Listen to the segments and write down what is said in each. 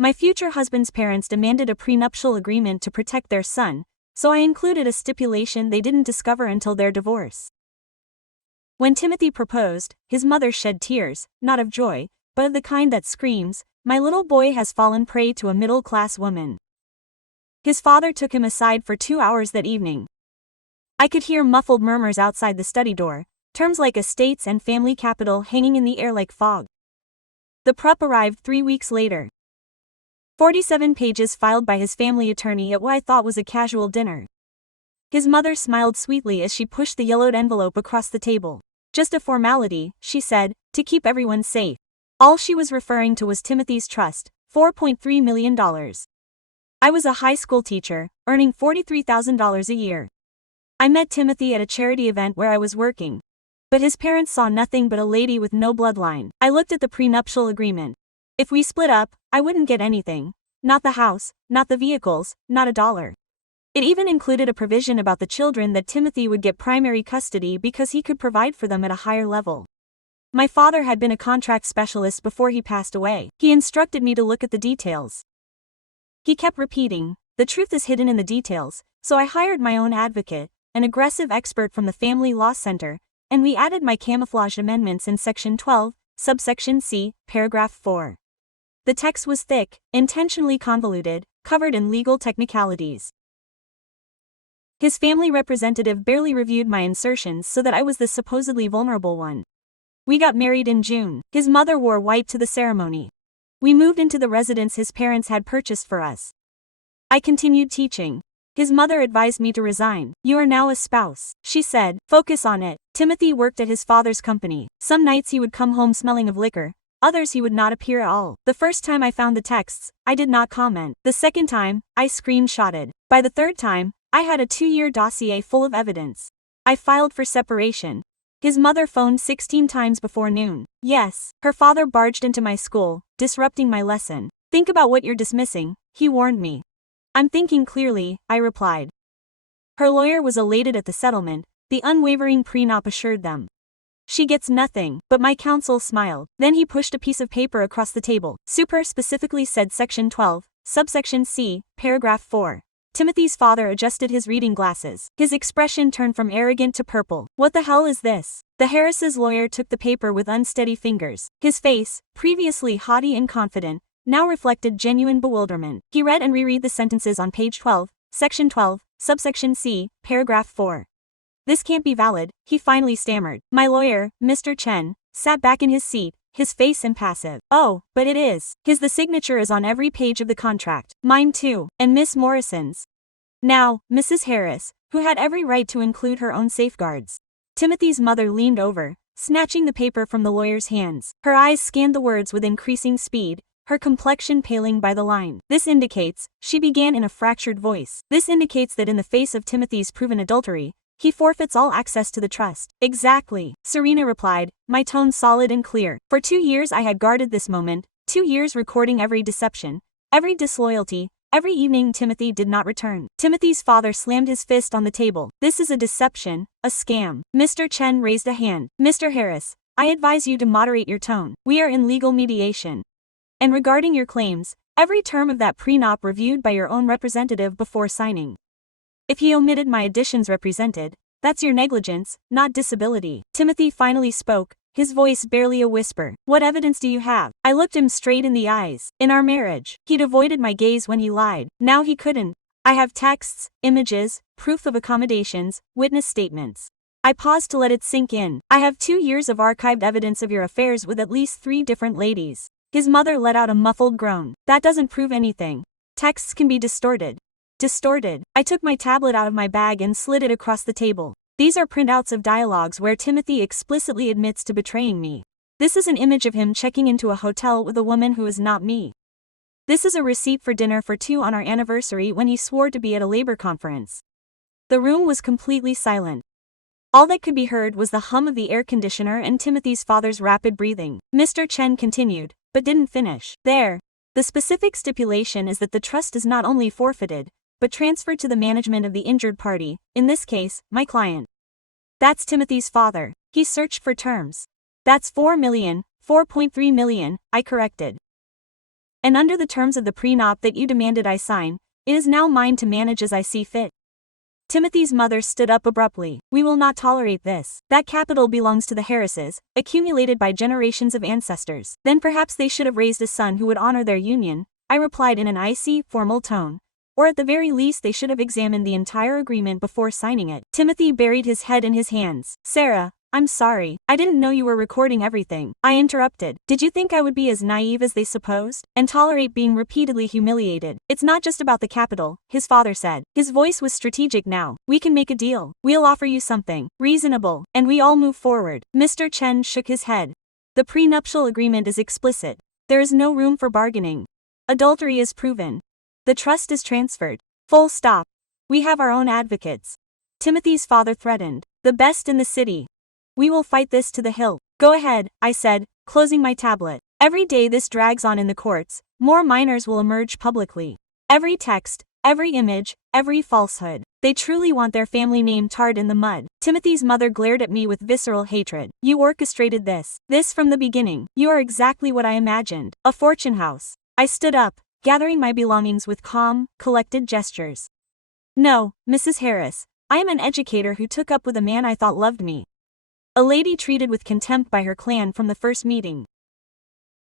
My future husband's parents demanded a prenuptial agreement to protect their son, so I included a stipulation they didn't discover until their divorce. When Timothy proposed, his mother shed tears, not of joy, but of the kind that screams, "My little boy has fallen prey to a middle-class woman." His father took him aside for 2 hours that evening. I could hear muffled murmurs outside the study door, terms like estates and family capital hanging in the air like fog. The prup arrived 3 weeks later. 47 pages filed by his family attorney at what I thought was a casual dinner. His mother smiled sweetly as she pushed the yellowed envelope across the table. "Just a formality," she said, "to keep everyone safe." All she was referring to was Timothy's trust, $4.3 million. I was a high school teacher, earning $43,000 a year. I met Timothy at a charity event where I was working. But his parents saw nothing but a lady with no bloodline. I looked at the prenuptial agreement. If we split up, I wouldn't get anything. Not the house, not the vehicles, not a dollar. It even included a provision about the children that Timothy would get primary custody because he could provide for them at a higher level. My father had been a contract specialist before he passed away. He instructed me to look at the details. He kept repeating, "The truth is hidden in the details," so I hired my own advocate, an aggressive expert from the Family Law Center, and we added my camouflaged amendments in Section 12, subsection C, paragraph 4. The text was thick, intentionally convoluted, covered in legal technicalities. His family representative barely reviewed my insertions so that I was the supposedly vulnerable one. We got married in June. His mother wore white to the ceremony. We moved into the residence his parents had purchased for us. I continued teaching. His mother advised me to resign. "You are now a spouse," she said. "Focus on it." Timothy worked at his father's company. Some nights he would come home smelling of liquor, others he would not appear at all. The first time I found the texts, I did not comment. The second time, I screenshotted. By the third time, I had a 2-year dossier full of evidence. I filed for separation. His mother phoned 16 times before noon. Yes, her father barged into my school, disrupting my lesson. "Think about what you're dismissing," he warned me. "I'm thinking clearly," I replied. Her lawyer was elated at the settlement, the unwavering prenup assured them. "She gets nothing," but my counsel smiled. Then he pushed a piece of paper across the table. Super specifically said Section 12, subsection C, paragraph 4. Timothy's father adjusted his reading glasses. His expression turned from arrogant to purple. "What the hell is this?" The Harris's lawyer took the paper with unsteady fingers. His face, previously haughty and confident, now reflected genuine bewilderment. He read and reread the sentences on page 12, section 12, subsection C, paragraph 4. "This can't be valid," he finally stammered. My lawyer, Mr. Chen, sat back in his seat, his face impassive. "Oh, but it is. The signature is on every page of the contract. Mine too, and Miss Morrison's." Now, Mrs. Harris, who had every right to include her own safeguards. Timothy's mother leaned over, snatching the paper from the lawyer's hands. Her eyes scanned the words with increasing speed, her complexion paling by the line. "This indicates," she began in a fractured voice, "this indicates that in the face of Timothy's proven adultery, he forfeits all access to the trust." "Exactly," Serena replied, my tone solid and clear. For 2 years I had guarded this moment, 2 years recording every deception, every disloyalty, every evening Timothy did not return. Timothy's father slammed his fist on the table. "This is a deception, a scam." Mr. Chen raised a hand. "Mr. Harris, I advise you to moderate your tone. We are in legal mediation. And regarding your claims, every term of that prenup reviewed by your own representative before signing. If he omitted my additions represented, that's your negligence, not disability." Timothy finally spoke, his voice barely a whisper. "What evidence do you have?" I looked him straight in the eyes. "In our marriage." He'd avoided my gaze when he lied. Now he couldn't. "I have texts, images, proof of accommodations, witness statements." I paused to let it sink in. "I have 2 years of archived evidence of your affairs with at least 3 different ladies." His mother let out a muffled groan. "That doesn't prove anything. Texts can be distorted." Distorted. I took my tablet out of my bag and slid it across the table. "These are printouts of dialogues where Timothy explicitly admits to betraying me. This is an image of him checking into a hotel with a woman who is not me. This is a receipt for dinner for 2 on our anniversary when he swore to be at a labor conference." The room was completely silent. All that could be heard was the hum of the air conditioner and Timothy's father's rapid breathing. Mr. Chen continued, but didn't finish. "There. The specific stipulation is that the trust is not only forfeited, but transferred to the management of the injured party, in this case, my client." That's Timothy's father. He searched for terms. "That's 4 million, 4.3 million, I corrected. And under the terms of the prenup that you demanded I sign, it is now mine to manage as I see fit. Timothy's mother stood up abruptly. We will not tolerate this. That capital belongs to the Harrises, accumulated by generations of ancestors. Then perhaps they should have raised a son who would honor their union, I replied in an icy, formal tone. Or at the very least they should have examined the entire agreement before signing it. Timothy buried his head in his hands. Sarah, I'm sorry, I didn't know you were recording everything. I interrupted. Did you think I would be as naive as they supposed? And tolerate being repeatedly humiliated? It's not just about the capital, his father said. His voice was strategic now. We can make a deal. We'll offer you something reasonable, and we all move forward. Mr. Chen shook his head. The prenuptial agreement is explicit. There is no room for bargaining. Adultery is proven. The trust is transferred. Full stop. We have our own advocates. Timothy's father threatened. The best in the city. We will fight this to the hilt. Go ahead, I said, closing my tablet. Every day this drags on in the courts, more minors will emerge publicly. Every text, every image, every falsehood. They truly want their family name tarred in the mud. Timothy's mother glared at me with visceral hatred. You orchestrated this. This from the beginning. You are exactly what I imagined. A fortune house. I stood up, gathering my belongings with calm, collected gestures. No, Mrs. Harris, I am an educator who took up with a man I thought loved me. A lady treated with contempt by her clan from the first meeting.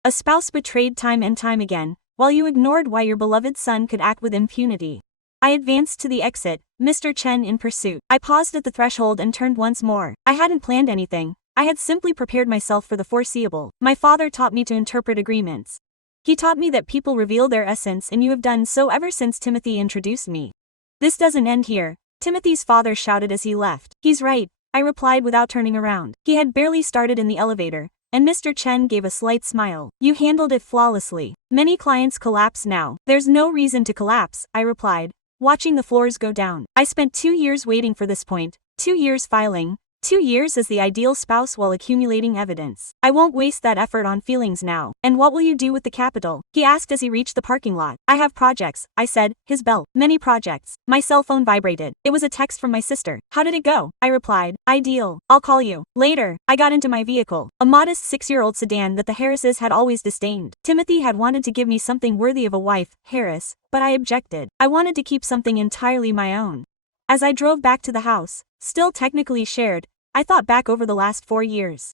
A spouse betrayed time and time again, while you ignored why your beloved son could act with impunity. I advanced to the exit, Mr. Chen in pursuit. I paused at the threshold and turned once more. I hadn't planned anything. I had simply prepared myself for the foreseeable. My father taught me to interpret agreements. He taught me that people reveal their essence, and you have done so ever since Timothy introduced me. This doesn't end here, Timothy's father shouted as he left. He's right, I replied without turning around. He had barely started in the elevator, and Mr. Chen gave a slight smile. You handled it flawlessly. Many clients collapse now. There's no reason to collapse, I replied, watching the floors go down. I spent 2 years waiting for this point, 2 years filing, 2 years as the ideal spouse while accumulating evidence. I won't waste that effort on feelings now. And what will you do with the capital? He asked as he reached the parking lot. I have projects, I said, his belt. Many projects. My cell phone vibrated. It was a text from my sister. How did it go? I replied. Ideal. I'll call you. Later, I got into my vehicle, a modest 6-year-old sedan that the Harrises had always disdained. Timothy had wanted to give me something worthy of a wife, Harris, but I objected. I wanted to keep something entirely my own. As I drove back to the house, still technically shared, I thought back over the last 4 years.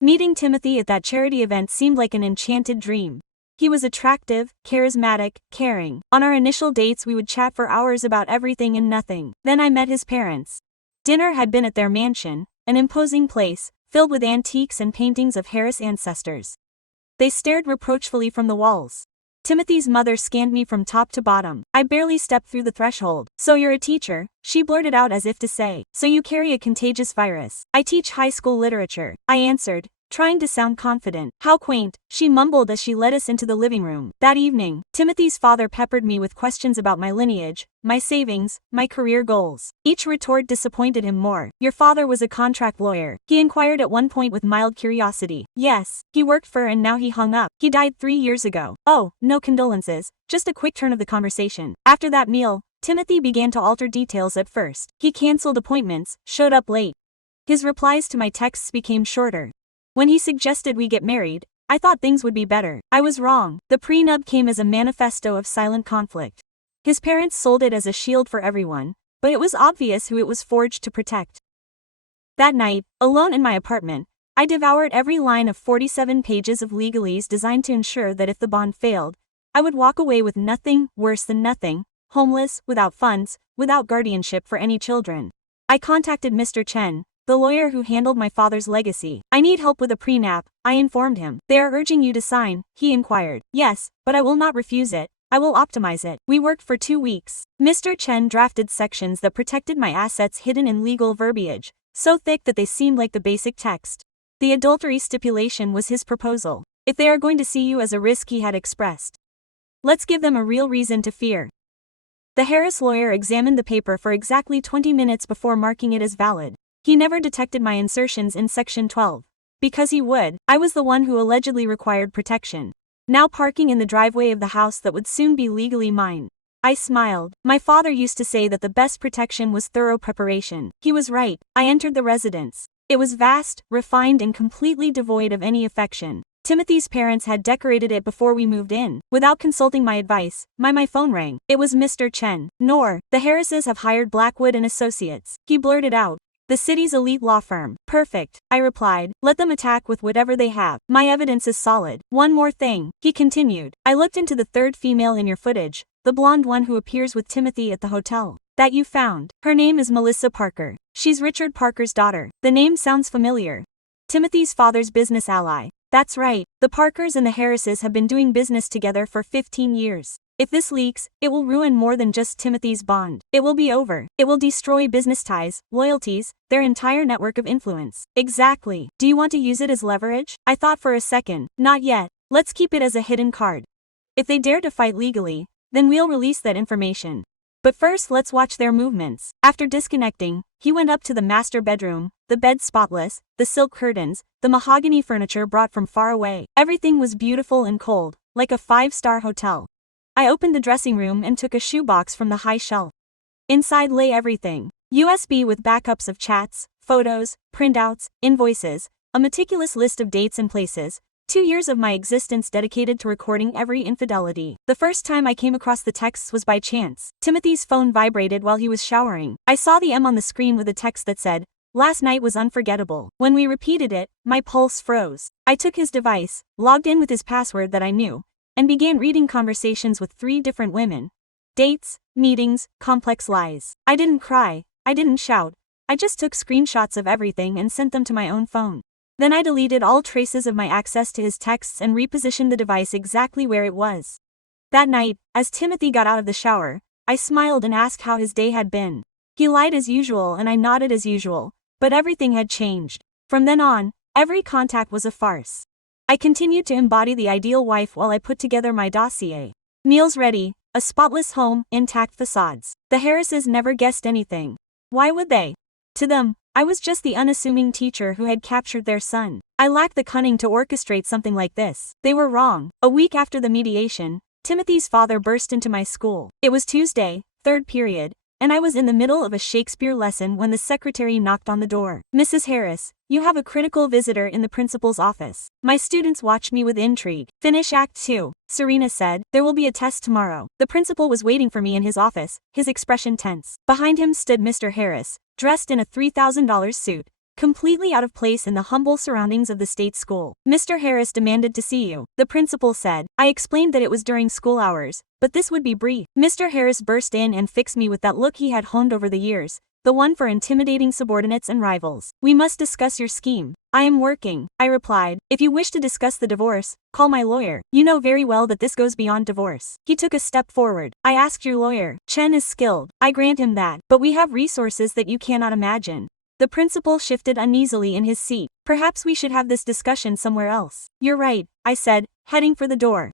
Meeting Timothy at that charity event seemed like an enchanted dream. He was attractive, charismatic, caring. On our initial dates we would chat for hours about everything and nothing. Then I met his parents. Dinner had been at their mansion, an imposing place, filled with antiques and paintings of Harris ancestors. They stared reproachfully from the walls. Timothy's mother scanned me from top to bottom. I barely stepped through the threshold. So you're a teacher, she blurted out as if to say. So you carry a contagious virus. I teach high school literature, I answered, trying to sound confident. How quaint, she mumbled as she led us into the living room. That evening, Timothy's father peppered me with questions about my lineage, my savings, my career goals. Each retort disappointed him more. Your father was a contract lawyer, he inquired at one point with mild curiosity. Yes, he worked for and now he hung up. He died 3 years ago. Oh, no condolences, just a quick turn of the conversation. After that meal, Timothy began to alter details at first. He cancelled appointments, showed up late. His replies to my texts became shorter. When he suggested we get married, I thought things would be better. I was wrong. The prenup came as a manifesto of silent conflict. His parents sold it as a shield for everyone, but it was obvious who it was forged to protect. That night, alone in my apartment, I devoured every line of 47 pages of legalese designed to ensure that if the bond failed, I would walk away with nothing, worse than nothing, homeless, without funds, without guardianship for any children. I contacted Mr. Chen, the lawyer who handled my father's legacy. I need help with a prenup, I informed him. They are urging you to sign, he inquired. Yes, but I will not refuse it. I will optimize it. We worked for 2 weeks. Mr. Chen drafted sections that protected my assets hidden in legal verbiage, so thick that they seemed like the basic text. The adultery stipulation was his proposal. If they are going to see you as a risk, he had expressed, let's give them a real reason to fear. The Harris lawyer examined the paper for exactly 20 minutes before marking it as valid. He never detected my insertions in Section 12. Because he would, I was the one who allegedly required protection. Now parking in the driveway of the house that would soon be legally mine. I smiled. My father used to say that the best protection was thorough preparation. He was right. I entered the residence. It was vast, refined and completely devoid of any affection. Timothy's parents had decorated it before we moved in. Without consulting my advice, my phone rang. It was Mr. Chen. "Nor, the Harrises have hired Blackwood and Associates," he blurted out. "The city's elite law firm." "Perfect," I replied. "Let them attack with whatever they have. My evidence is solid." "One more thing," he continued. "I looked into the third female in your footage, the blonde one who appears with Timothy at the hotel that you found. Her name is Melissa Parker. She's Richard Parker's daughter." The name sounds familiar. Timothy's father's business ally. That's right, the Parkers and the Harrises have been doing business together for 15 years. If this leaks, it will ruin more than just Timothy's bond. It will be over. It will destroy business ties, loyalties, their entire network of influence. Exactly. Do you want to use it as leverage? I thought for a second. Not yet. Let's keep it as a hidden card. If they dare to fight legally, then we'll release that information. But first let's watch their movements. After disconnecting, he went up to the master bedroom, the bed spotless, the silk curtains, the mahogany furniture brought from far away. Everything was beautiful and cold, like a 5-star hotel. I opened the dressing room and took a shoebox from the high shelf. Inside lay everything. USB with backups of chats, photos, printouts, invoices, a meticulous list of dates and places. 2 years of my existence dedicated to recording every infidelity. The first time I came across the texts was by chance. Timothy's phone vibrated while he was showering. I saw the M on the screen with a text that said, "Last night was unforgettable." When we repeated it, my pulse froze. I took his device, logged in with his password that I knew, and began reading conversations with 3 different women. Dates, meetings, complex lies. I didn't cry, I didn't shout. I just took screenshots of everything and sent them to my own phone. Then I deleted all traces of my access to his texts and repositioned the device exactly where it was. That night, as Timothy got out of the shower, I smiled and asked how his day had been. He lied as usual and I nodded as usual, but everything had changed. From then on, every contact was a farce. I continued to embody the ideal wife while I put together my dossier. Meals ready, a spotless home, intact facades. The Harrises never guessed anything. Why would they? To them, I was just the unassuming teacher who had captured their son. I lacked the cunning to orchestrate something like this. They were wrong. A week after the mediation, Timothy's father burst into my school. It was Tuesday, 3rd period, and I was in the middle of a Shakespeare lesson when the secretary knocked on the door. "Mrs. Harris, you have a critical visitor in the principal's office." My students watched me with intrigue. "Finish Act 2, Serena said. "There will be a test tomorrow." The principal was waiting for me in his office, his expression tense. Behind him stood Mr. Harris, dressed in a $3,000 suit, completely out of place in the humble surroundings of the state school. "Mr. Harris demanded to see you," the principal said. I explained that it was during school hours, but this would be brief. Mr. Harris burst in and fixed me with that look he had honed over the years, the one for intimidating subordinates and rivals. "We must discuss your scheme." "I am working," I replied. "If you wish to discuss the divorce, call my lawyer. You know very well that this goes beyond divorce." He took a step forward. "I asked your lawyer. Chen is skilled. I grant him that. But we have resources that you cannot imagine." The principal shifted uneasily in his seat. "Perhaps we should have this discussion somewhere else." "You're right," I said, heading for the door.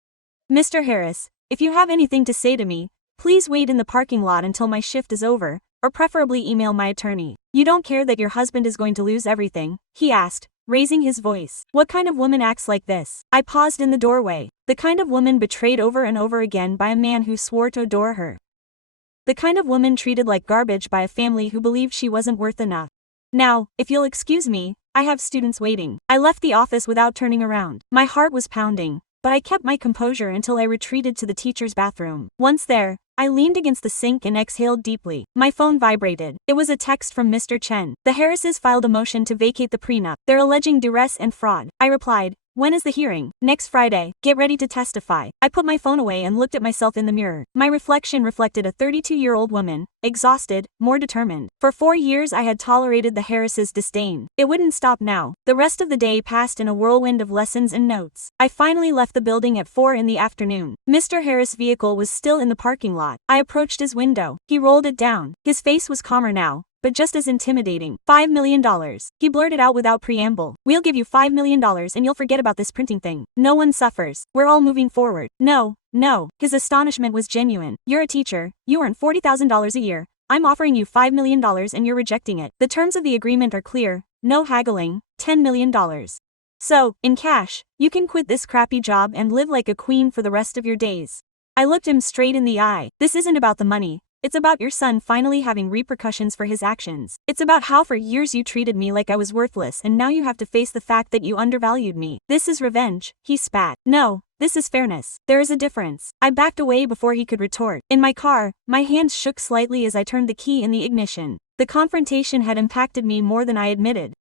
"Mr. Harris, if you have anything to say to me, please wait in the parking lot until my shift is over, or preferably email my attorney." "You don't care that your husband is going to lose everything?" he asked, raising his voice. "What kind of woman acts like this?" I paused in the doorway. The kind of woman betrayed over and over again by a man who swore to adore her. The kind of woman treated like garbage by a family who believed she wasn't worth enough. "Now, if you'll excuse me, I have students waiting." I left the office without turning around. My heart was pounding, but I kept my composure until I retreated to the teacher's bathroom. Once there, I leaned against the sink and exhaled deeply. My phone vibrated. It was a text from Mr. Chen. "The Harrises filed a motion to vacate the prenup. They're alleging duress and fraud." I replied, "When is the hearing?" "Next Friday. Get ready to testify." I put my phone away and looked at myself in the mirror. My reflection reflected a 32-year-old woman, exhausted, more determined. For 4 years I had tolerated the Harrises' disdain. It wouldn't stop now. The rest of the day passed in a whirlwind of lessons and notes. I finally left the building at 4 in the afternoon. Mr. Harris' vehicle was still in the parking lot. I approached his window. He rolled it down. His face was calmer now, but just as intimidating. $5 million. He blurted out without preamble. "We'll give you $5 million and you'll forget about this printing thing. No one suffers. We're all moving forward." "No, no." His astonishment was genuine. "You're a teacher. You earn $40,000 a year. I'm offering you $5 million and you're rejecting it. The terms of the agreement are clear. No haggling. $10 million. So, in cash, you can quit this crappy job and live like a queen for the rest of your days." I looked him straight in the eye. "This isn't about the money. It's about your son finally having repercussions for his actions. It's about how for years you treated me like I was worthless and now you have to face the fact that you undervalued me. This is revenge, he spat. No, this is fairness. There is a difference. I backed away before he could retort. In my car, my hands shook slightly as I turned the key in the ignition. The confrontation had impacted me more than I admitted.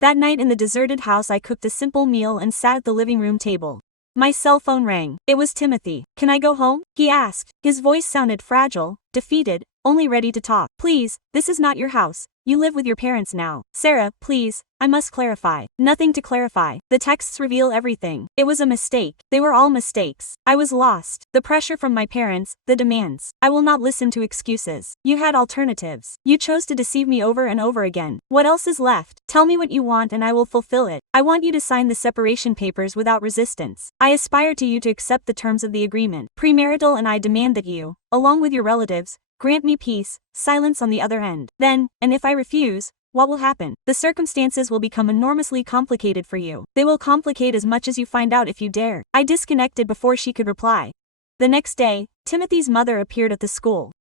That night in the deserted house I cooked a simple meal and sat at the living room table. My cell phone rang. It was Timothy. Can I go home? He asked. His voice sounded fragile, defeated, only ready to talk. Please, this is not your house. You live with your parents now. Sarah, please, I must clarify. Nothing to clarify. The texts reveal everything. It was a mistake. They were all mistakes. I was lost. The pressure from my parents, the demands. I will not listen to excuses. You had alternatives. You chose to deceive me over and over again. What else is left? Tell me what you want and I will fulfill it. I want you to sign the separation papers without resistance. I aspire to you to accept the terms of the agreement. Premarital, and I demand that you, along with your relatives, grant me peace, silence on the other end. Then, and if I refuse, what will happen? The circumstances will become enormously complicated for you. They will complicate as much as you find out if you dare. I disconnected before she could reply. The next day, Timothy's mother appeared at the school.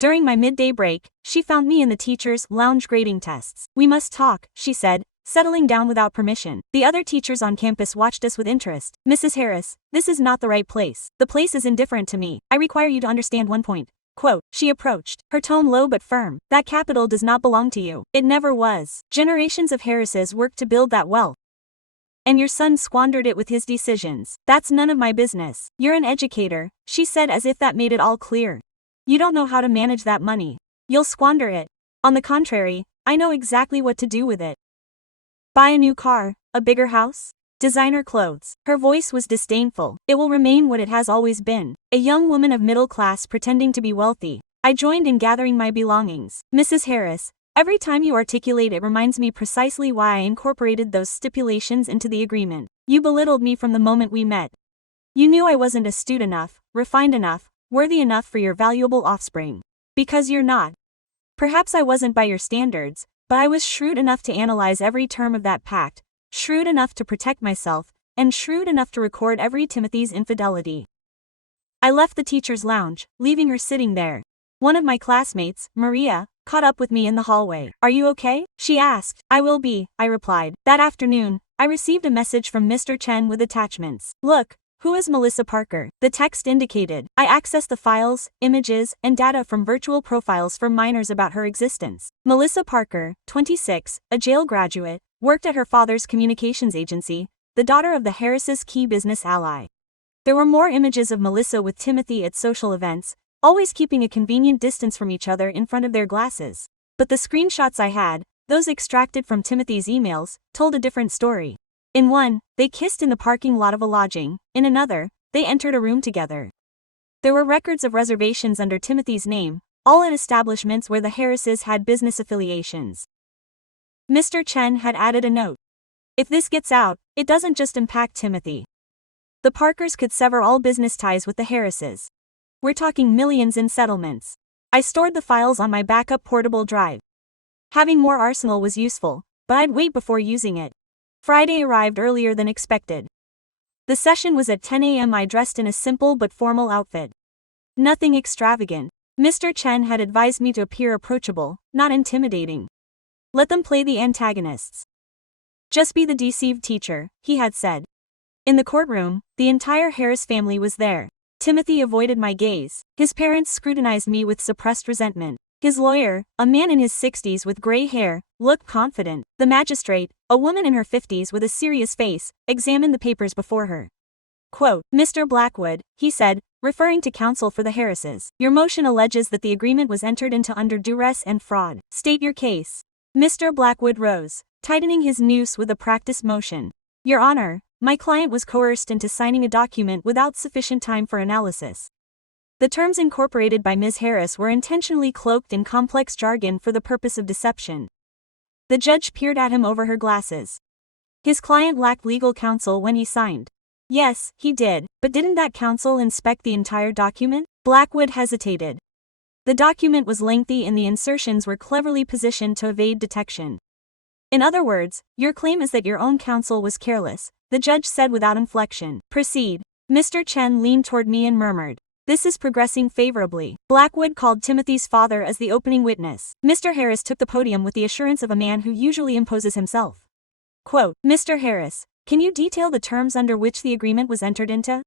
During my midday break, she found me in the teacher's lounge grading tests. We must talk, she said, settling down without permission. The other teachers on campus watched us with interest. Mrs. Harris, this is not the right place. The place is indifferent to me. I require you to understand one point. Quote, she approached, her tone low but firm. That capital does not belong to you. It never was. Generations of Harrises worked to build that wealth. And your son squandered it with his decisions. That's none of my business. You're an educator, she said as if that made it all clear. You don't know how to manage that money. You'll squander it. On the contrary, I know exactly what to do with it. Buy a new car, a bigger house, designer clothes. Her voice was disdainful. It will remain what it has always been. A young woman of middle class pretending to be wealthy. I joined in gathering my belongings. Mrs. Harris, every time you articulate it reminds me precisely why I incorporated those stipulations into the agreement. You belittled me from the moment we met. You knew I wasn't astute enough, refined enough, worthy enough for your valuable offspring. Because you're not. Perhaps I wasn't by your standards, but I was shrewd enough to analyze every term of that pact, shrewd enough to protect myself, and shrewd enough to record every Timothy's infidelity. I left the teacher's lounge, leaving her sitting there. One of my classmates, Maria, caught up with me in the hallway. Are you okay? She asked. I will be, I replied. That afternoon, I received a message from Mr. Chen with attachments. Look, who is Melissa Parker? The text indicated. I accessed the files, images, and data from virtual profiles for minors about her existence. Melissa Parker, 26, a Yale graduate, worked at her father's communications agency, the daughter of the Harris's key business ally. There were more images of Melissa with Timothy at social events, always keeping a convenient distance from each other in front of their glasses. But the screenshots I had, those extracted from Timothy's emails, told a different story. In one, they kissed in the parking lot of a lodging. In another, they entered a room together. There were records of reservations under Timothy's name, all at establishments where the Harrises had business affiliations. Mr. Chen had added a note. If this gets out, it doesn't just impact Timothy. The Parkers could sever all business ties with the Harrises. We're talking millions in settlements. I stored the files on my backup portable drive. Having more arsenal was useful, but I'd wait before using it. Friday arrived earlier than expected. The session was at 10 a.m. I dressed in a simple but formal outfit. Nothing extravagant. Mr. Chen had advised me to appear approachable, not intimidating. Let them play the antagonists. Just be the deceived teacher, he had said. In the courtroom, the entire Harris family was there. Timothy avoided my gaze. His parents scrutinized me with suppressed resentment. His lawyer, a man in his 60s with gray hair, looked confident. The magistrate, a woman in her 50s with a serious face, examined the papers before her. Quote, Mr. Blackwood, he said, referring to counsel for the Harrises, your motion alleges that the agreement was entered into under duress and fraud. State your case. Mr. Blackwood rose, tightening his noose with a practiced motion. Your Honor, my client was coerced into signing a document without sufficient time for analysis. The terms incorporated by Ms. Harris were intentionally cloaked in complex jargon for the purpose of deception. The judge peered at him over her glasses. His client lacked legal counsel when he signed. Yes, he did, but didn't that counsel inspect the entire document? Blackwood hesitated. The document was lengthy and the insertions were cleverly positioned to evade detection. In other words, your claim is that your own counsel was careless, the judge said without inflection. Proceed. Mr. Chen leaned toward me and murmured. This is progressing favorably. Blackwood called Timothy's father as the opening witness. Mr. Harris took the podium with the assurance of a man who usually imposes himself. Quote, Mr. Harris, can you detail the terms under which the agreement was entered into?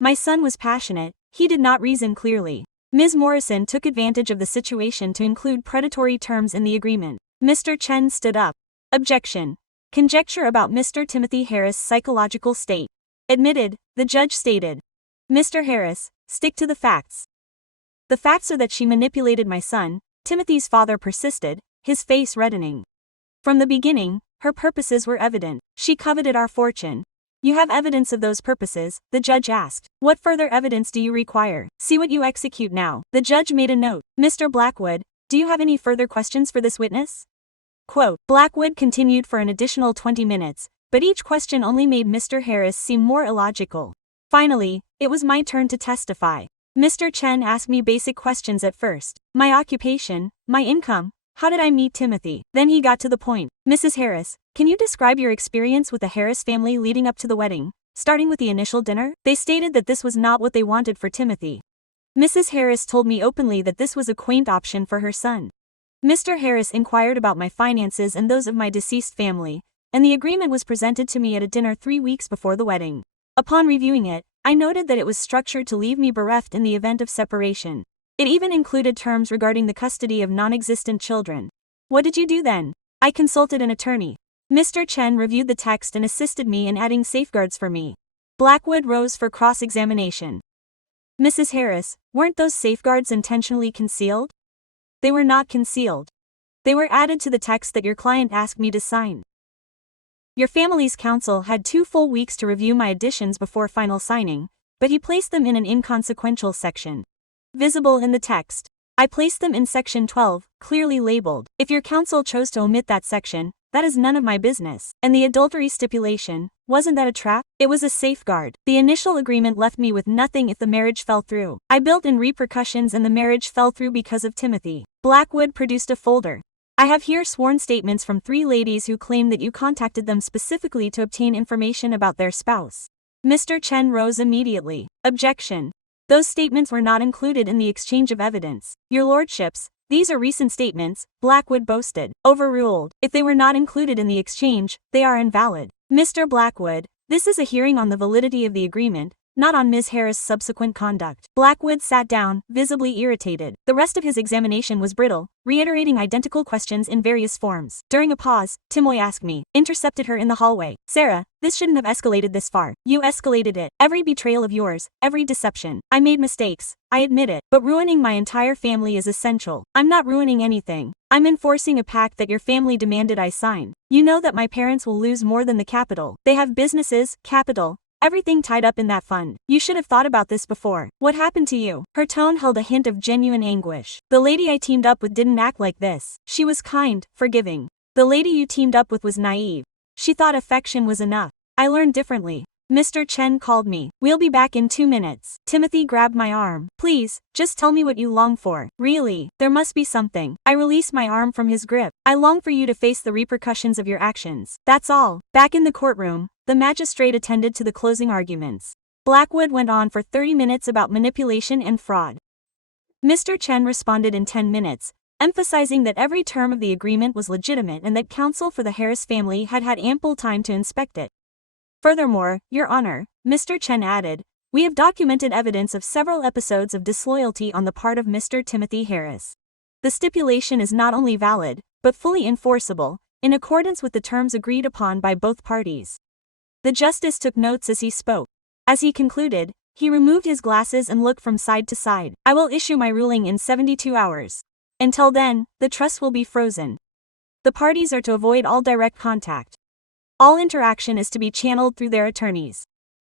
My son was passionate, he did not reason clearly. Ms. Morrison took advantage of the situation to include predatory terms in the agreement. Mr. Chen stood up. Objection. Conjecture about Mr. Timothy Harris' psychological state. Admitted, the judge stated. Mr. Harris, stick to the facts. The facts are that she manipulated my son, Timothy's father persisted, his face reddening. From the beginning, her purposes were evident. She coveted our fortune. You have evidence of those purposes, the judge asked. What further evidence do you require? See what you execute now. The judge made a note. Mr. Blackwood, do you have any further questions for this witness? Quote, Blackwood continued for an additional 20 minutes, but each question only made Mr. Harris seem more illogical. Finally, it was my turn to testify. Mr. Chen asked me basic questions at first. My occupation, my income, how did I meet Timothy? Then he got to the point. Mrs. Harris, can you describe your experience with the Harris family leading up to the wedding, starting with the initial dinner? They stated that this was not what they wanted for Timothy. Mrs. Harris told me openly that this was a quaint option for her son. Mr. Harris inquired about my finances and those of my deceased family, and the agreement was presented to me at a dinner 3 weeks before the wedding. Upon reviewing it, I noted that it was structured to leave me bereft in the event of separation. It even included terms regarding the custody of non-existent children. What did you do then? I consulted an attorney. Mr. Chen reviewed the text and assisted me in adding safeguards for me. Blackwood rose for cross-examination. Mrs. Harris, weren't those safeguards intentionally concealed? They were not concealed. They were added to the text that your client asked me to sign. Your family's counsel had 2 full weeks to review my additions before final signing, but he placed them in an inconsequential section. Visible in the text. I placed them in section 12, clearly labeled. If your counsel chose to omit that section, that is none of my business. And the adultery stipulation, wasn't that a trap? It was a safeguard. The initial agreement left me with nothing if the marriage fell through. I built in repercussions and the marriage fell through because of Timothy. Blackwood produced a folder. I have here sworn statements from 3 ladies who claim that you contacted them specifically to obtain information about their spouse. Mr. Chen rose immediately. Objection. Those statements were not included in the exchange of evidence. Your lordships, these are recent statements, Blackwood boasted. Overruled. If they were not included in the exchange, they are invalid. Mr. Blackwood, this is a hearing on the validity of the agreement, not on Ms. Harris' subsequent conduct. Blackwood sat down, visibly irritated. The rest of his examination was brittle, reiterating identical questions in various forms. During a pause, Timoy asked me, intercepted her in the hallway. Sarah, this shouldn't have escalated this far. You escalated it. Every betrayal of yours, every deception. I made mistakes, I admit it, but ruining my entire family is essential. I'm not ruining anything. I'm enforcing a pact that your family demanded I sign. You know that my parents will lose more than the capital. They have businesses, capital, everything tied up in that fund. You should have thought about this before. What happened to you? Her tone held a hint of genuine anguish. The lady I teamed up with didn't act like this. She was kind, forgiving. The lady you teamed up with was naive. She thought affection was enough. I learned differently. Mr. Chen called me. We'll be back in 2 minutes. Timothy grabbed my arm. Please, just tell me what you long for. Really, there must be something. I released my arm from his grip. I long for you to face the repercussions of your actions. That's all. Back in the courtroom, the magistrate attended to the closing arguments. Blackwood went on for 30 minutes about manipulation and fraud. Mr. Chen responded in 10 minutes, emphasizing that every term of the agreement was legitimate and that counsel for the Harris family had had ample time to inspect it. Furthermore, Your Honor, Mr. Chen added, we have documented evidence of several episodes of disloyalty on the part of Mr. Timothy Harris. The stipulation is not only valid, but fully enforceable, in accordance with the terms agreed upon by both parties. The justice took notes as he spoke. As he concluded, he removed his glasses and looked from side to side. I will issue my ruling in 72 hours. Until then, the trust will be frozen. The parties are to avoid all direct contact. All interaction is to be channeled through their attorneys.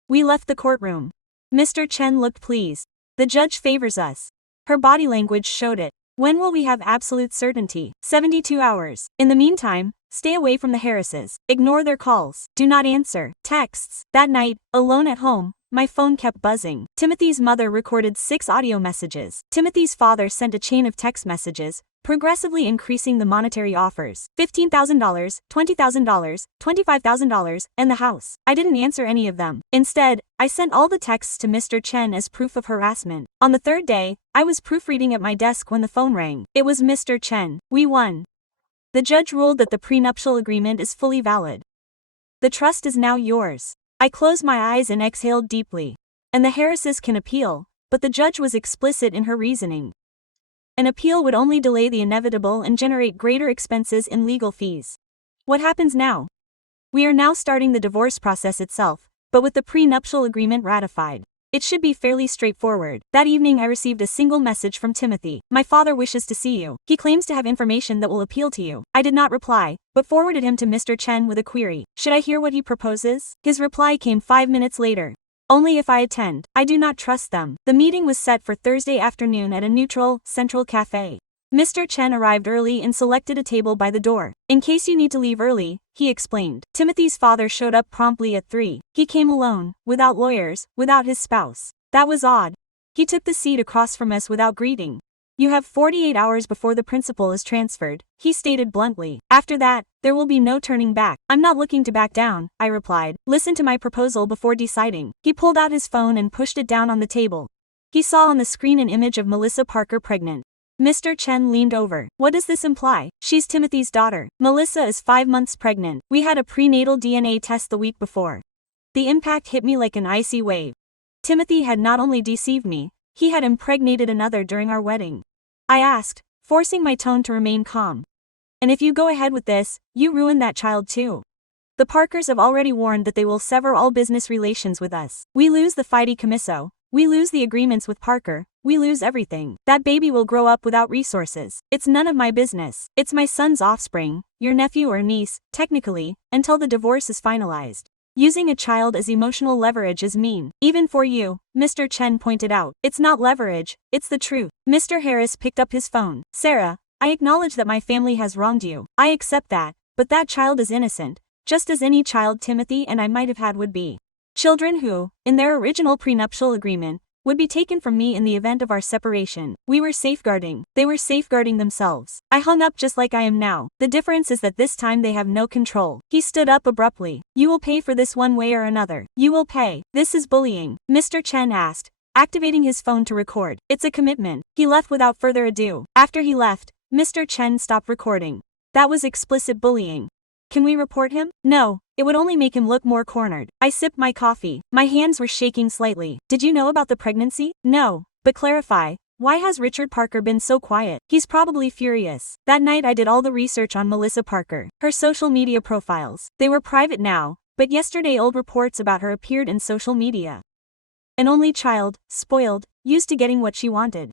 We left the courtroom. Mr. Chen looked pleased. The judge favors us. Her body language showed it. When will we have absolute certainty? 72 hours. In the meantime, stay away from the Harrises. Ignore their calls. Do not answer texts. That night, alone at home, my phone kept buzzing. Timothy's mother recorded 6 audio messages. Timothy's father sent a chain of text messages, progressively increasing the monetary offers. $15,000, $20,000, $25,000, and the house. I didn't answer any of them. Instead, I sent all the texts to Mr. Chen as proof of harassment. On the 3rd day, I was proofreading at my desk when the phone rang. It was Mr. Chen. We won. The judge ruled that the prenuptial agreement is fully valid. The trust is now yours. I closed my eyes and exhaled deeply. And the Harrises can appeal, but the judge was explicit in her reasoning. An appeal would only delay the inevitable and generate greater expenses in legal fees. What happens now? We are now starting the divorce process itself, but with the prenuptial agreement ratified. It should be fairly straightforward. That evening I received a single message from Timothy. My father wishes to see you. He claims to have information that will appeal to you. I did not reply, but forwarded him to Mr. Chen with a query. Should I hear what he proposes? His reply came 5 minutes later. Only if I attend. I do not trust them. The meeting was set for Thursday afternoon at a neutral, central cafe. Mr. Chen arrived early and selected a table by the door. In case you need to leave early, he explained. Timothy's father showed up promptly at 3. He came alone, without lawyers, without his spouse. That was odd. He took the seat across from us without greeting. You have 48 hours before the principal is transferred, he stated bluntly. After that, there will be no turning back. I'm not looking to back down, I replied. Listen to my proposal before deciding. He pulled out his phone and pushed it down on the table. He saw on the screen an image of Melissa Parker pregnant. Mr. Chen leaned over. What does this imply? She's Timothy's daughter. Melissa is 5 months pregnant. We had a prenatal DNA test the week before. The impact hit me like an icy wave. Timothy had not only deceived me, he had impregnated another during our wedding. I asked, forcing my tone to remain calm. And if you go ahead with this, you ruin that child too. The Parkers have already warned that they will sever all business relations with us. We lose the fideicomiso, we lose the agreements with Parker, we lose everything. That baby will grow up without resources. It's none of my business. It's my son's offspring, your nephew or niece, technically, until the divorce is finalized. Using a child as emotional leverage is mean. Even for you, Mr. Chen pointed out. It's not leverage, it's the truth. Mr. Harris picked up his phone. Sarah, I acknowledge that my family has wronged you. I accept that, but that child is innocent, just as any child Timothy and I might have had would be. Children who, in their original prenuptial agreement, would be taken from me in the event of our separation. We were safeguarding. They were safeguarding themselves. I hung up just like I am now. The difference is that this time they have no control. He stood up abruptly. You will pay for this one way or another. You will pay. This is bullying, Mr. Chen asked, activating his phone to record. It's a commitment. He left without further ado. After he left, Mr. Chen stopped recording. That was explicit bullying. Can we report him? No, it would only make him look more cornered. I sipped my coffee. My hands were shaking slightly. Did you know about the pregnancy? No, but clarify. Why has Richard Parker been so quiet? He's probably furious. That night I did all the research on Melissa Parker. Her social media profiles. They were private now, but yesterday old reports about her appeared in social media. An only child, spoiled, used to getting what she wanted.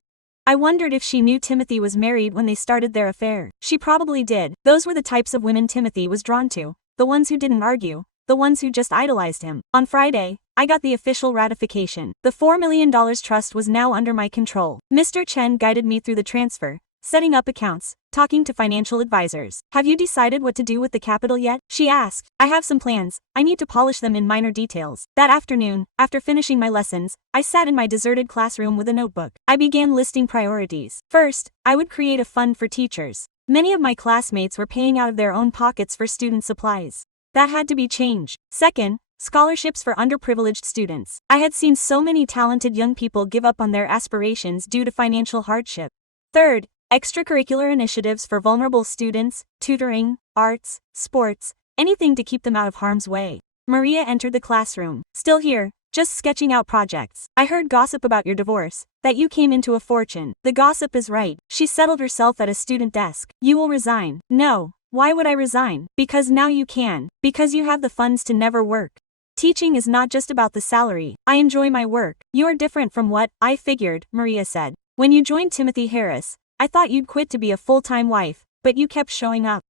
I wondered if she knew Timothy was married when they started their affair. She probably did. Those were the types of women Timothy was drawn to. The ones who didn't argue. The ones who just idolized him. On Friday, I got the official ratification. The $4 million trust was now under my control. Mr. Chen guided me through the transfer, setting up accounts, talking to financial advisors. Have you decided what to do with the capital yet? She asked. I have some plans. I need to polish them in minor details. That afternoon, after finishing my lessons, I sat in my deserted classroom with a notebook. I began listing priorities. First, I would create a fund for teachers. Many of my classmates were paying out of their own pockets for student supplies. That had to be changed. Second, scholarships for underprivileged students. I had seen so many talented young people give up on their aspirations due to financial hardship. Third, extracurricular initiatives for vulnerable students, tutoring, arts, sports, anything to keep them out of harm's way. Maria entered the classroom. Still here, just sketching out projects. I heard gossip about your divorce, that you came into a fortune. The gossip is right. She settled herself at a student desk. You will resign. No. Why would I resign? Because now you can. Because you have the funds to never work. Teaching is not just about the salary. I enjoy my work. You are different from what I figured, Maria said. When you joined Timothy Harris, I thought you'd quit to be a full-time wife, but you kept showing up.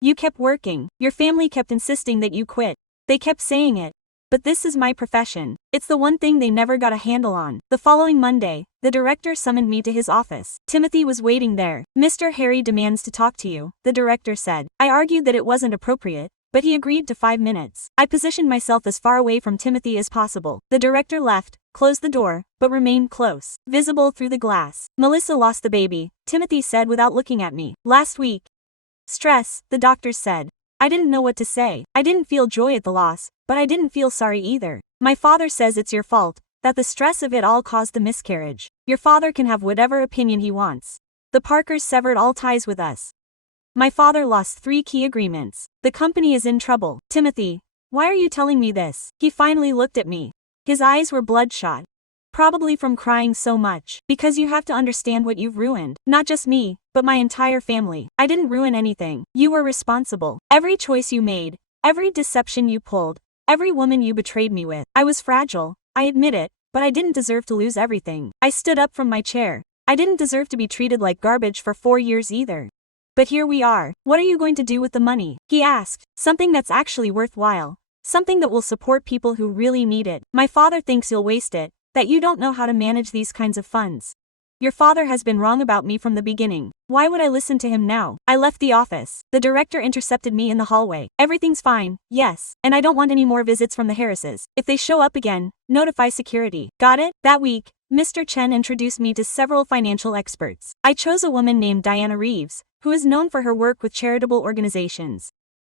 You kept working. Your family kept insisting that you quit. They kept saying it. But this is my profession. It's the one thing they never got a handle on. The following Monday, the director summoned me to his office. Timothy was waiting there. Mr. Harry demands to talk to you, the director said. I argued that it wasn't appropriate, but he agreed to 5 minutes. I positioned myself as far away from Timothy as possible. The director left, closed the door, but remained close, visible through the glass. Melissa lost the baby, Timothy said without looking at me. Last week. Stress, the doctors said. I didn't know what to say. I didn't feel joy at the loss, but I didn't feel sorry either. My father says it's your fault, that the stress of it all caused the miscarriage. Your father can have whatever opinion he wants. The Parkers severed all ties with us. My father lost 3 key agreements. The company is in trouble. Timothy, why are you telling me this? He finally looked at me. His eyes were bloodshot. Probably from crying so much. Because you have to understand what you've ruined. Not just me, but my entire family. I didn't ruin anything. You were responsible. Every choice you made, every deception you pulled, every woman you betrayed me with. I was fragile, I admit it, but I didn't deserve to lose everything. I stood up from my chair. I didn't deserve to be treated like garbage for 4 years either. But here we are. What are you going to do with the money? He asked. Something that's actually worthwhile. Something that will support people who really need it. My father thinks you'll waste it, that you don't know how to manage these kinds of funds. Your father has been wrong about me from the beginning. Why would I listen to him now? I left the office. The director intercepted me in the hallway. Everything's fine, yes, and I don't want any more visits from the Harrises. If they show up again, notify security. Got it? That week, Mr. Chen introduced me to several financial experts. I chose a woman named Diana Reeves, who is known for her work with charitable organizations.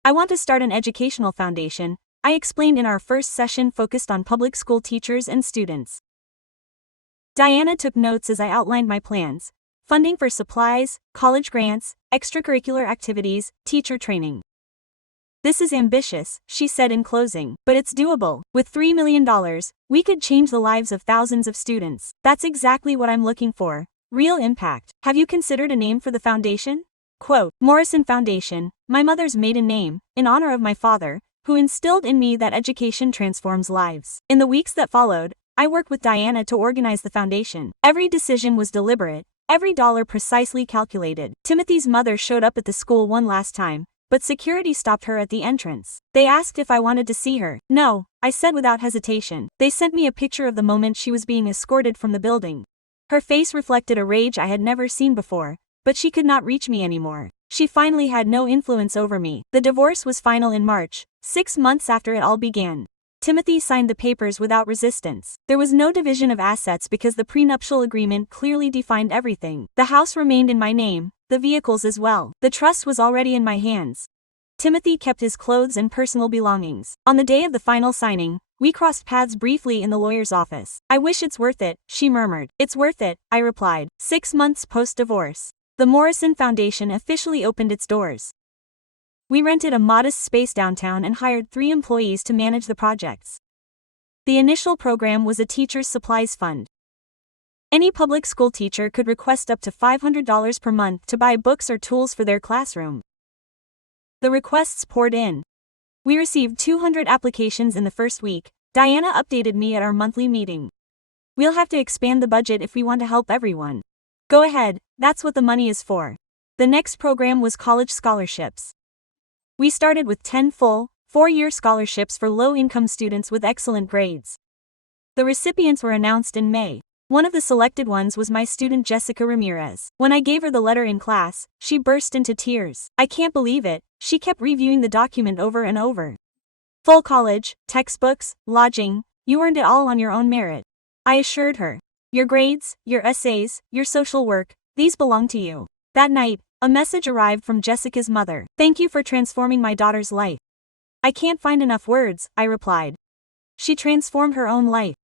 I want to start an educational foundation, I explained in our first session focused on public school teachers and students. Diana took notes as I outlined my plans. Funding for supplies, college grants, extracurricular activities, teacher training. This is ambitious, she said in closing, but it's doable. With $3 million, we could change the lives of thousands of students. That's exactly what I'm looking for. Real impact. Have you considered a name for the foundation? Quote, Morrison Foundation, my mother's maiden name, in honor of my father, who instilled in me that education transforms lives. In the weeks that followed, I worked with Diana to organize the foundation. Every decision was deliberate, every dollar precisely calculated. Timothy's mother showed up at the school one last time, but security stopped her at the entrance. They asked if I wanted to see her. No, I said without hesitation. They sent me a picture of the moment she was being escorted from the building. Her face reflected a rage I had never seen before, but she could not reach me anymore. She finally had no influence over me. The divorce was final in March, 6 months after it all began. Timothy signed the papers without resistance. There was no division of assets because the prenuptial agreement clearly defined everything. The house remained in my name, the vehicles as well. The trust was already in my hands. Timothy kept his clothes and personal belongings. On the day of the final signing, we crossed paths briefly in the lawyer's office. I wish it's worth it, she murmured. It's worth it, I replied. 6 months post-divorce. The Morrison Foundation officially opened its doors. We rented a modest space downtown and hired 3 employees to manage the projects. The initial program was a teacher's supplies fund. Any public school teacher could request up to $500 per month to buy books or tools for their classroom. The requests poured in. We received 200 applications in the first week. Diana updated me at our monthly meeting. We'll have to expand the budget if we want to help everyone. Go ahead, that's what the money is for. The next program was college scholarships. We started with 10 full, 4-year scholarships for low-income students with excellent grades. The recipients were announced in May. One of the selected ones was my student Jessica Ramirez. When I gave her the letter in class, she burst into tears. I can't believe it, she kept reviewing the document over and over. Full college, textbooks, lodging, you earned it all on your own merit. I assured her. Your grades, your essays, your social work, these belong to you. That night, a message arrived from Jessica's mother. Thank you for transforming my daughter's life. I can't find enough words, I replied. She transformed her own life.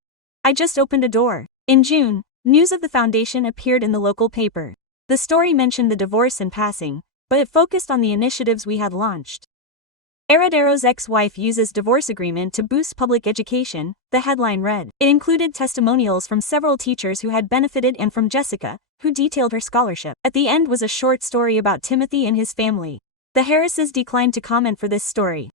I just opened a door. In June, news of the foundation appeared in the local paper. The story mentioned the divorce in passing, but it focused on the initiatives we had launched. Heredero's ex-wife uses divorce agreement to boost public education, the headline read. It included testimonials from several teachers who had benefited and from Jessica, who detailed her scholarship. At the end was a short story about Timothy and his family. The Harrises declined to comment for this story.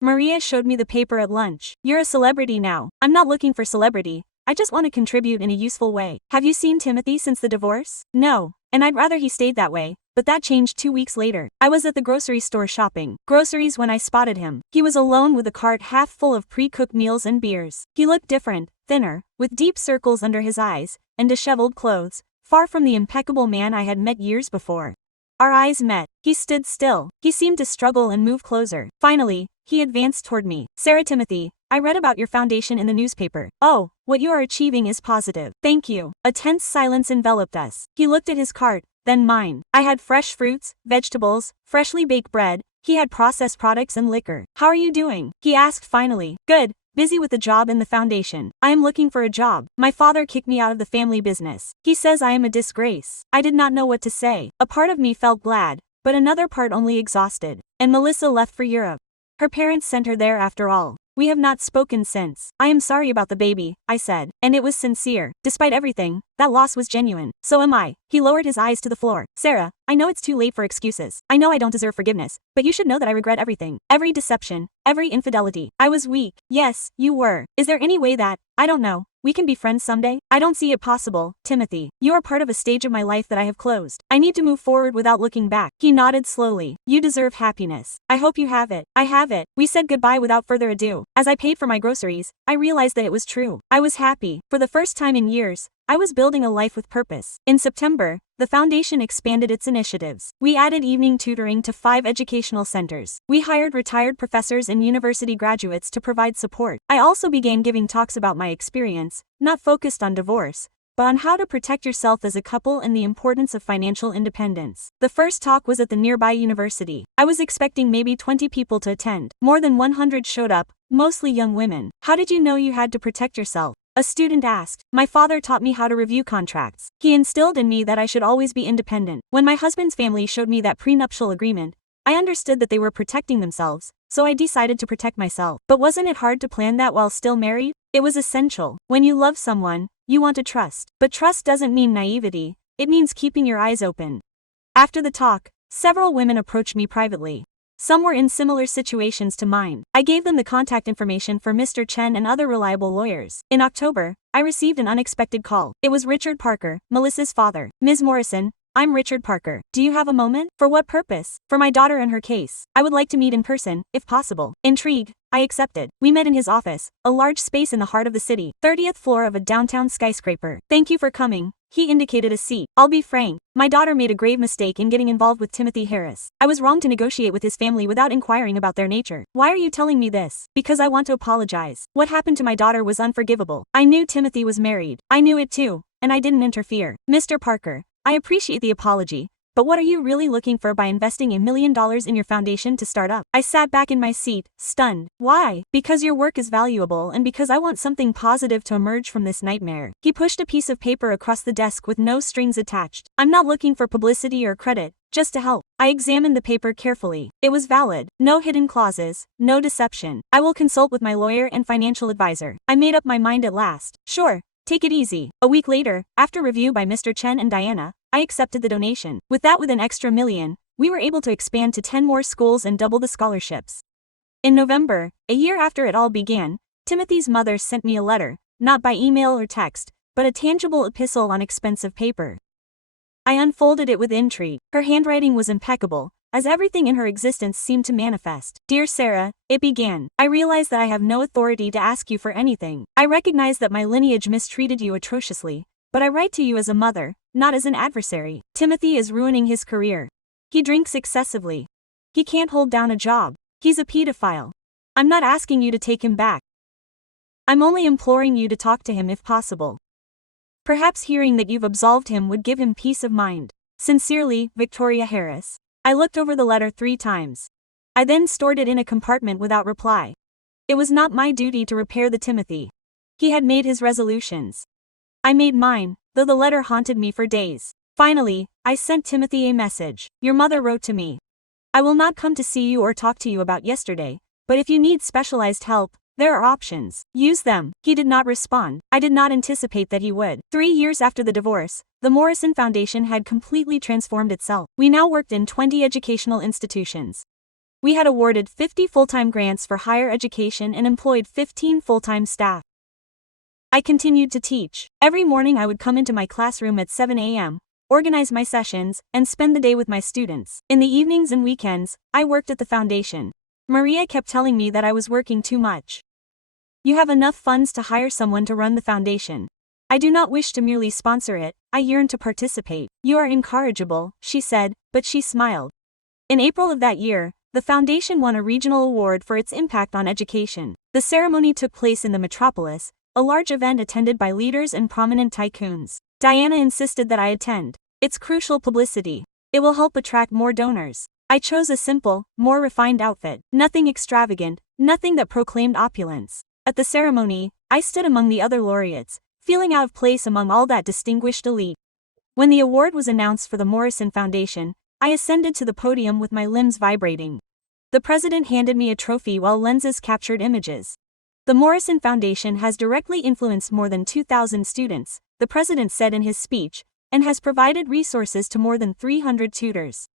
Maria showed me the paper at lunch. You're a celebrity now. I'm not looking for celebrity, I just want to contribute in a useful way. Have you seen Timothy since the divorce? No, and I'd rather he stayed that way. But that changed 2 weeks later. I was at the grocery store shopping groceries when I spotted him. He was alone with a cart half full of pre-cooked meals and beers. He looked different, thinner, with deep circles under his eyes, and disheveled clothes, far from the impeccable man I had met years before. Our eyes met. He stood still. He seemed to struggle and move closer. Finally, he advanced toward me. Sarah Timothy, I read about your foundation in the newspaper. Oh, what you are achieving is positive. Thank you. A tense silence enveloped us. He looked at his cart, then mine. I had fresh fruits, vegetables, freshly baked bread. He had processed products and liquor. How are you doing? He asked finally. Good. Busy with the job and the foundation. I am looking for a job. My father kicked me out of the family business. He says I am a disgrace. I did not know what to say. A part of me felt glad, but another part only exhausted. And Melissa left for Europe. Her parents sent her there after all. We have not spoken since. I am sorry about the baby, I said, and it was sincere. Despite everything, that loss was genuine. So am I. He lowered his eyes to the floor. Sarah, I know it's too late for excuses. I know I don't deserve forgiveness, but you should know that I regret everything. Every deception, every infidelity. I was weak. Yes, you were. Is there any way that, I don't know, we can be friends someday? I don't see it possible, Timothy. You are part of a stage of my life that I have closed. I need to move forward without looking back. He nodded slowly. You deserve happiness. I hope you have it. I have it. We said goodbye without further ado. As I paid for my groceries, I realized that it was true. I was happy. For the first time in years, I was building a life with purpose. In September, the foundation expanded its initiatives. We added evening tutoring to 5 educational centers. We hired retired professors and university graduates to provide support. I also began giving talks about my experience, not focused on divorce, but on how to protect yourself as a couple and the importance of financial independence. The first talk was at the nearby university. I was expecting maybe 20 people to attend. More than 100 showed up, mostly young women. How did you know you had to protect yourself? A student asked. My father taught me how to review contracts. He instilled in me that I should always be independent. When my husband's family showed me that prenuptial agreement, I understood that they were protecting themselves, so I decided to protect myself. But wasn't it hard to plan that while still married? It was essential. When you love someone, you want to trust. But trust doesn't mean naivety, it means keeping your eyes open. After the talk, several women approached me privately. Some were in similar situations to mine. I gave them the contact information for Mr. Chen and other reliable lawyers. In October, I received an unexpected call. It was Richard Parker, Melissa's father. Ms. Morrison, I'm Richard Parker. Do you have a moment? For what purpose? For my daughter and her case. I would like to meet in person, if possible. Intrigued, I accepted. We met in his office, a large space in the heart of the city, 30th floor of a downtown skyscraper. Thank you for coming. He indicated a seat. I'll be frank, my daughter made a grave mistake in getting involved with Timothy Harris. I was wrong to negotiate with his family without inquiring about their nature. Why are you telling me this? Because I want to apologize. What happened to my daughter was unforgivable. I knew Timothy was married. I knew it too, and I didn't interfere. Mr. Parker, I appreciate the apology, but what are you really looking for by investing $1 million in your foundation to start up? I sat back in my seat, stunned. Why? Because your work is valuable and because I want something positive to emerge from this nightmare. He pushed a piece of paper across the desk with no strings attached. I'm not looking for publicity or credit, just to help. I examined the paper carefully. It was valid. No hidden clauses, no deception. I will consult with my lawyer and financial advisor. I made up my mind at last. Sure. Take it easy. A week later, after review by Mr. Chen and Diana, I accepted the donation. With an extra $1 million, we were able to expand to 10 more schools and double the scholarships. In November, a year after it all began, Timothy's mother sent me a letter, not by email or text, but a tangible epistle on expensive paper. I unfolded it with intrigue. Her handwriting was impeccable, as everything in her existence seemed to manifest. Dear Sarah, it began. I realize that I have no authority to ask you for anything. I recognize that my lineage mistreated you atrociously, but I write to you as a mother, not as an adversary. Timothy is ruining his career. He drinks excessively. He can't hold down a job. He's a pedophile. I'm not asking you to take him back. I'm only imploring you to talk to him if possible. Perhaps hearing that you've absolved him would give him peace of mind. Sincerely, Victoria Harris. I looked over the letter 3 times. I then stored it in a compartment without reply. It was not my duty to repair the Timothy. He had made his resolutions. I made mine, though the letter haunted me for days. Finally, I sent Timothy a message. Your mother wrote to me. I will not come to see you or talk to you about yesterday, but if you need specialized help, there are options. Use them. He did not respond. I did not anticipate that he would. 3 years after the divorce, the Morrison Foundation had completely transformed itself. We now worked in 20 educational institutions. We had awarded 50 full-time grants for higher education and employed 15 full-time staff. I continued to teach. Every morning I would come into my classroom at 7 a.m., organize my sessions, and spend the day with my students. In the evenings and weekends, I worked at the foundation. Maria kept telling me that I was working too much. You have enough funds to hire someone to run the foundation. I do not wish to merely sponsor it, I yearn to participate. You are incorrigible, she said, but she smiled. In April of that year, the foundation won a regional award for its impact on education. The ceremony took place in the metropolis, a large event attended by leaders and prominent tycoons. Diana insisted that I attend. It's crucial publicity. It will help attract more donors. I chose a simple, more refined outfit. Nothing extravagant, nothing that proclaimed opulence. At the ceremony, I stood among the other laureates, feeling out of place among all that distinguished elite. When the award was announced for the Morrison Foundation, I ascended to the podium with my limbs vibrating. The president handed me a trophy while lenses captured images. The Morrison Foundation has directly influenced more than 2,000 students, the president said in his speech, and has provided resources to more than 300 tutors.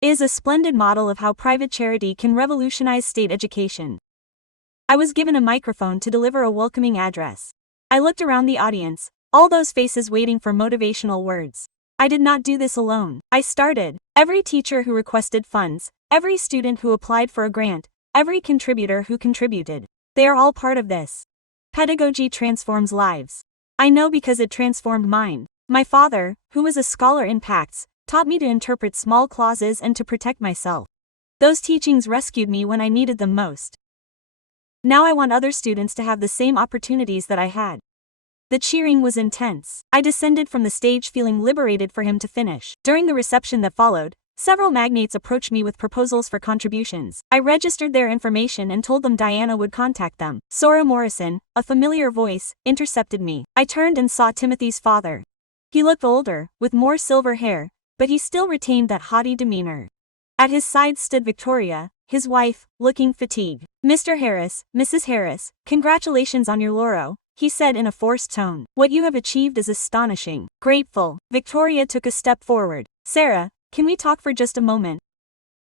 It is a splendid model of how private charity can revolutionize state education. I was given a microphone to deliver a welcoming address. I looked around the audience, all those faces waiting for motivational words. I did not do this alone. I started. Every teacher who requested funds, every student who applied for a grant, every contributor who contributed. They are all part of this. Pedagogy transforms lives. I know because it transformed mine. My father, who was a scholar in Pacts, taught me to interpret small clauses and to protect myself. Those teachings rescued me when I needed them most. Now I want other students to have the same opportunities that I had. The cheering was intense. I descended from the stage feeling liberated for him to finish. During the reception that followed, several magnates approached me with proposals for contributions. I registered their information and told them Diana would contact them. Sora Morrison, a familiar voice, intercepted me. I turned and saw Timothy's father. He looked older, with more silver hair, but he still retained that haughty demeanor. At his side stood Victoria, his wife, looking fatigued. Mr. Harris, Mrs. Harris, congratulations on your laurel, he said in a forced tone. What you have achieved is astonishing. Grateful. Victoria took a step forward. Sarah, can we talk for just a moment?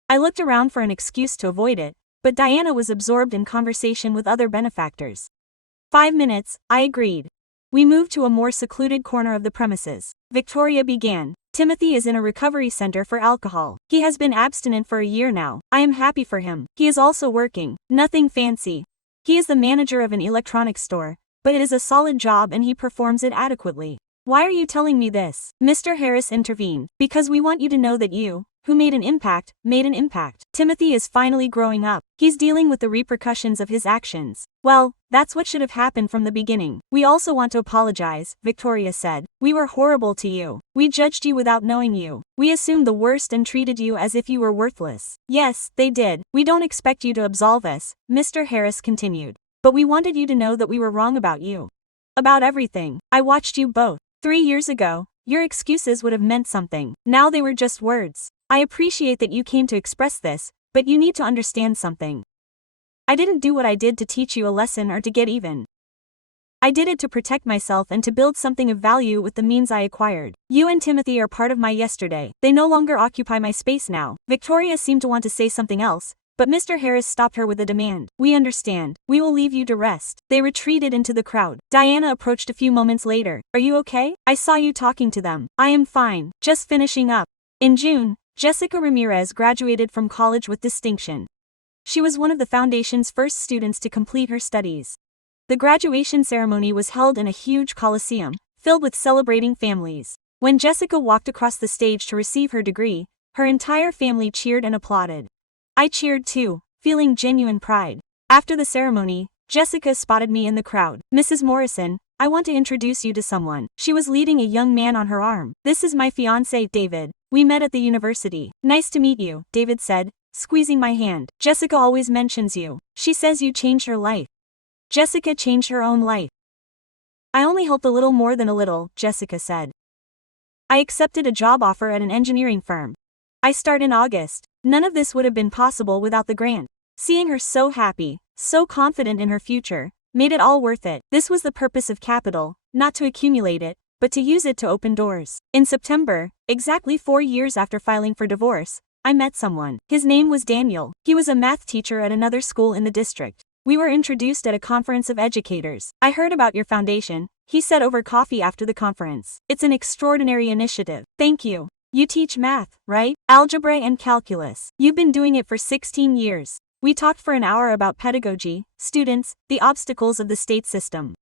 I looked around for an excuse to avoid it, but Diana was absorbed in conversation with other benefactors. 5 minutes, I agreed. We moved to a more secluded corner of the premises. Victoria began. Timothy is in a recovery center for alcohol. He has been abstinent for a year now. I am happy for him. He is also working. Nothing fancy. He is the manager of an electronics store, but it is a solid job and he performs it adequately. Why are you telling me this? Mr. Harris intervened. Because we want you to know that you, who made an impact, made an impact. Timothy is finally growing up. He's dealing with the repercussions of his actions. Well, that's what should have happened from the beginning. We also want to apologize, Victoria said. We were horrible to you. We judged you without knowing you. We assumed the worst and treated you as if you were worthless. Yes, they did. We don't expect you to absolve us, Mr. Harris continued. But we wanted you to know that we were wrong about you. About everything. I watched you both. 3 years ago, your excuses would have meant something. Now they were just words. I appreciate that you came to express this, but you need to understand something. I didn't do what I did to teach you a lesson or to get even. I did it to protect myself and to build something of value with the means I acquired. You and Timothy are part of my yesterday. They no longer occupy my space now. Victoria seemed to want to say something else, but Mr. Harris stopped her with a demand. We understand. We will leave you to rest. They retreated into the crowd. Diana approached a few moments later. Are you okay? I saw you talking to them. I am fine. Just finishing up. In June, Jessica Ramirez graduated from college with distinction. She was one of the foundation's first students to complete her studies. The graduation ceremony was held in a huge coliseum, filled with celebrating families. When Jessica walked across the stage to receive her degree, her entire family cheered and applauded. I cheered too, feeling genuine pride. After the ceremony, Jessica spotted me in the crowd. Mrs. Morrison, I want to introduce you to someone. She was leading a young man on her arm. This is my fiancé, David. We met at the university. Nice to meet you, David said, squeezing my hand. Jessica always mentions you. She says you changed her life. Jessica changed her own life. I only hope a little more than a little, Jessica said. I accepted a job offer at an engineering firm. I start in August. None of this would have been possible without the grant. Seeing her so happy, so confident in her future, made it all worth it. This was the purpose of capital, not to accumulate it, but to use it to open doors. In September, exactly 4 years after filing for divorce, I met someone. His name was Daniel. He was a math teacher at another school in the district. We were introduced at a conference of educators. I heard about your foundation, he said over coffee after the conference. It's an extraordinary initiative. Thank you. You teach math, right? Algebra and calculus. You've been doing it for 16 years. We talked for an hour about pedagogy, students, the obstacles of the state system.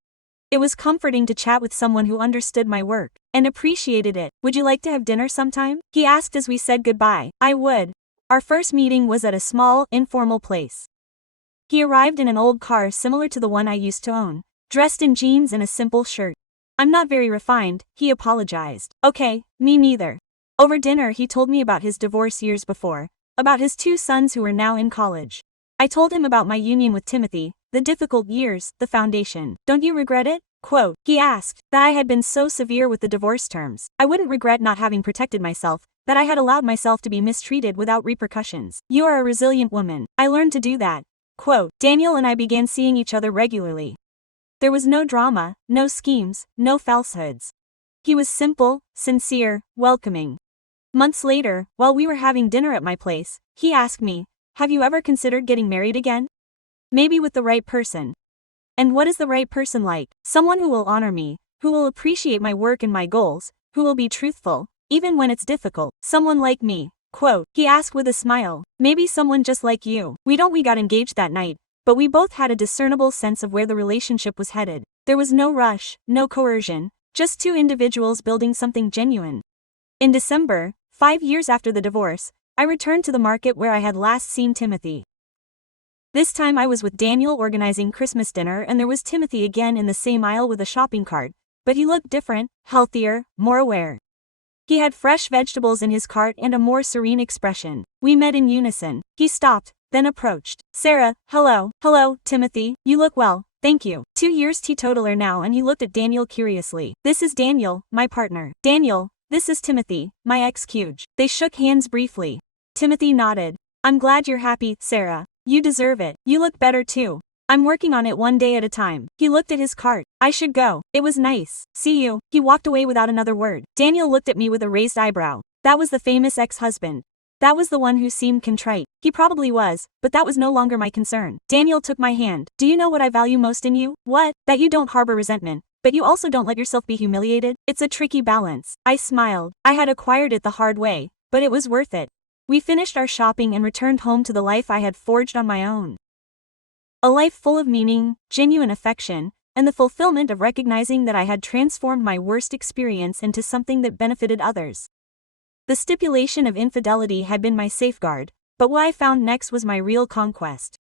It was comforting to chat with someone who understood my work and appreciated it. Would you like to have dinner sometime? He asked as we said goodbye. I would. Our first meeting was at a small, informal place. He arrived in an old car similar to the one I used to own, dressed in jeans and a simple shirt. I'm not very refined, he apologized. Okay, me neither. Over dinner he told me about his divorce years before, about his 2 sons who were now in college. I told him about my union with Timothy, the difficult years, the foundation. Don't you regret it? Quote, he asked, that I had been so severe with the divorce terms. I wouldn't regret not having protected myself, that I had allowed myself to be mistreated without repercussions. You are a resilient woman. I learned to do that. Quote, Daniel and I began seeing each other regularly. There was no drama, no schemes, no falsehoods. He was simple, sincere, welcoming. Months later, while we were having dinner at my place, he asked me, have you ever considered getting married again? Maybe with the right person. And what is the right person like? Someone who will honor me, who will appreciate my work and my goals, who will be truthful, even when it's difficult. Someone like me. Quote, he asked with a smile. Maybe someone just like you. We got engaged that night, but we both had a discernible sense of where the relationship was headed. There was no rush, no coercion, just 2 individuals building something genuine. In December, 5 years after the divorce, I returned to the market where I had last seen Timothy. This time I was with Daniel organizing Christmas dinner, and there was Timothy again in the same aisle with a shopping cart, but he looked different, healthier, more aware. He had fresh vegetables in his cart and a more serene expression. We met in unison. He stopped, then approached. Sarah, hello. Hello, Timothy, you look well, thank you. 2 years teetotaler now, and he looked at Daniel curiously. This is Daniel, my partner. Daniel, this is Timothy, my ex-cuge. They shook hands briefly. Timothy nodded. I'm glad you're happy, Sarah. You deserve it. You look better too. I'm working on it one day at a time. He looked at his cart. I should go. It was nice. See you. He walked away without another word. Daniel looked at me with a raised eyebrow. That was the famous ex-husband. That was the one who seemed contrite. He probably was, but that was no longer my concern. Daniel took my hand. Do you know what I value most in you? What? That you don't harbor resentment, but you also don't let yourself be humiliated. It's a tricky balance. I smiled. I had acquired it the hard way, but it was worth it. We finished our shopping and returned home to the life I had forged on my own. A life full of meaning, genuine affection, and the fulfillment of recognizing that I had transformed my worst experience into something that benefited others. The stipulation of infidelity had been my safeguard, but what I found next was my real conquest.